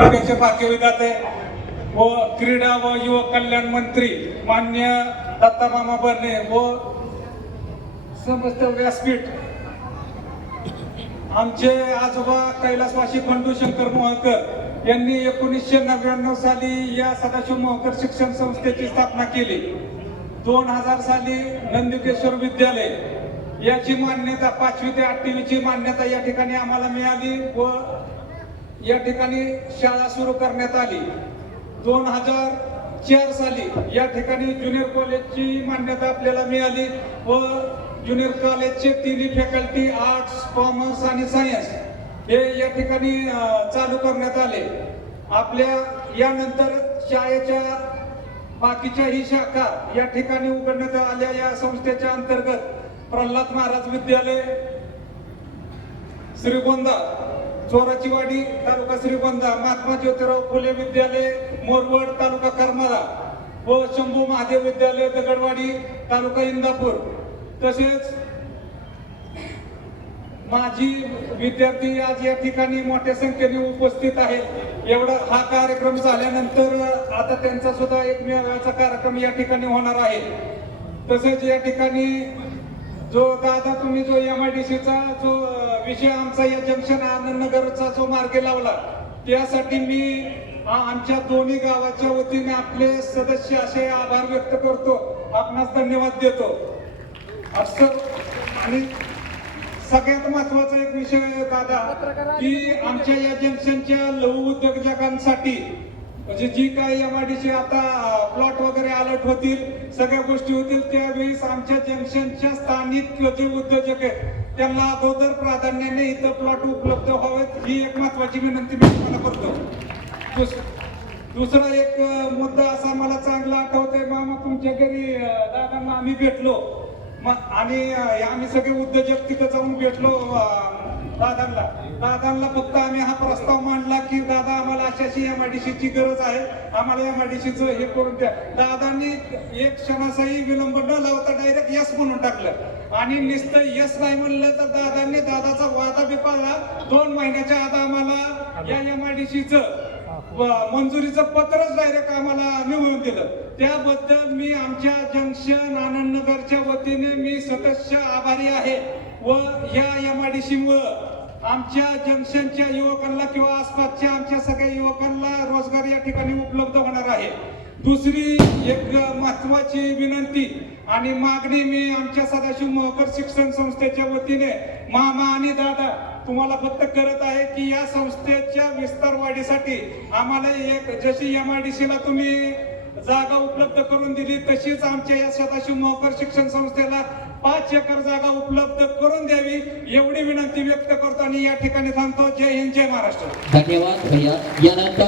तालुक्याचे भाग्यविधाते व क्रीडा व युवक कल्याण मंत्री मान्य दत्तामामा बर्णे व समस्त व्यासपीठ. आमचे आजोबा कैलासवासी बंडू शंकर मोहकर यांनी एकोणीसशे नव्याण्णव साली या सदाशिव मोहकर शिक्षण संस्थेची स्थापना केली. दोन हजार साली नंदुकेश्वर विद्यालय याची मान्यता पाचवी ते आठवीची मान्यता या ठिकाणी आम्हाला मिळाली व या ठिकाणी शाळा सुरू करण्यात आली. दोन हजार चार साली या ठिकाणी ज्युनियर कॉलेजची मान्यता आपल्याला मिळाली व ज्युनियर कॉलेजचे तिन्ही फॅकल्टी आर्ट्स कॉमर्स आणि सायन्स हे या ठिकाणी चालू करण्यात आले. आपल्या यानंतर शाळेच्या बाकीच्या ही शाखा या ठिकाणी उघडण्यात आल्या. या संस्थेच्या अंतर्गत प्रल्हाद महाराज विद्यालय श्रीगोंदा चोराचीवाडी तालुका श्रीगोंदा महात्मा ज्योतिराव फुले विद्यालय मोरवड तालुका करमाळा व शंभू महादेव विद्यालय दगडवाडी तालुका इंदापूर. तसेच माझी विद्यार्थी आज या ठिकाणी मोठ्या संख्येने उपस्थित आहेत. एवढा हा कार्यक्रम झाल्यानंतर आता त्यांचा सुद्धा एक मेळाव्याचा कार्यक्रम या ठिकाणी होणार आहे. तसेच या ठिकाणी जो दादा तुम्ही जो एम आय डी सीचा जो विषय आमचा या जंक्शन आनंदनगरचा जो मार्गे लावला त्यासाठी मी आमच्या दोन्ही गावाच्या वतीने आपले सदस्य असे आभार व्यक्त करतो. आपणास धन्यवाद देतो. आणि सगळ्यात महत्त्वाचा एक विषय आहे दादा की आमच्या या जंक्शनच्या लघु उद्योजकांसाठी म्हणजे जी काही एमआयडीसी आता प्लॉट वगैरे अलर्ट होतील सगळ्या गोष्टी होतील त्यावेळेस आमच्या जंक्शनच्या स्थानिक जे उद्योजक आहेत त्यांना अगोदर प्राधान्याने इथं प्लॉट उपलब्ध व्हावेत ही एक महत्वाची विनंती मी तुम्हाला करतो. दुस- दुसरा एक मुद्दा असा मला चांगला आठवतोय मामा तुमच्या घरी दादांना आम्ही भेटलो. आणि आम्ही सगळे उद्योजक तिथं जाऊन भेटलो दादांना. दादांना फक्त आम्ही हा प्रस्ताव मांडला की दादा पक्षाची अशी अशी एमआयडीसी ची गरज आहे. आम्हाला एमआयडीसी च हे करून द्या. दादांनी एक क्षणाचाही विलंब न लावता डायरेक्ट यस म्हणून टाकलं. आणि नुसतं यस नाही म्हणलं तर दादांनी दादाचा वादा बिपाला दोन महिन्याच्या आत आम्हाला या एम एमआयडीसी च मंजुरीचं पत्रच डायरेक्ट आम्हाला निवडून दिलं. त्याबद्दल मी आमच्या जंक्शन आनंदनगरच्या वतीने मी सदस्य आभारी आहे. व या सी मुळे आमच्या जंक्शनच्या युवकांना किंवा आसपासच्या आमच्या सगळ्या युवकांना रोजगार या ठिकाणी उपलब्ध होणार आहे. दुसरी एक महत्वाची विनंती आणि मागणी मी आमच्या सदाशिव मोहकर शिक्षण संस्थेच्या वतीने मामा आणि दादा तुम्हाला फक्त करत आहे की या संस्थेच्या विस्तार वाढीसाठी आम्हाला एक जशी एम आय डी सीला तुम्ही जागा उपलब्ध करून दिली. तशीच आमच्या या सदाशिव मोहकर शिक्षण संस्थेला पाच एकर जागा उपलब्ध करून द्यावी एवढी विनंती व्यक्त करतो आणि या ठिकाणी थांबतो. जय हिंद जय महाराष्ट्र. धन्यवाद भैया. यानंतर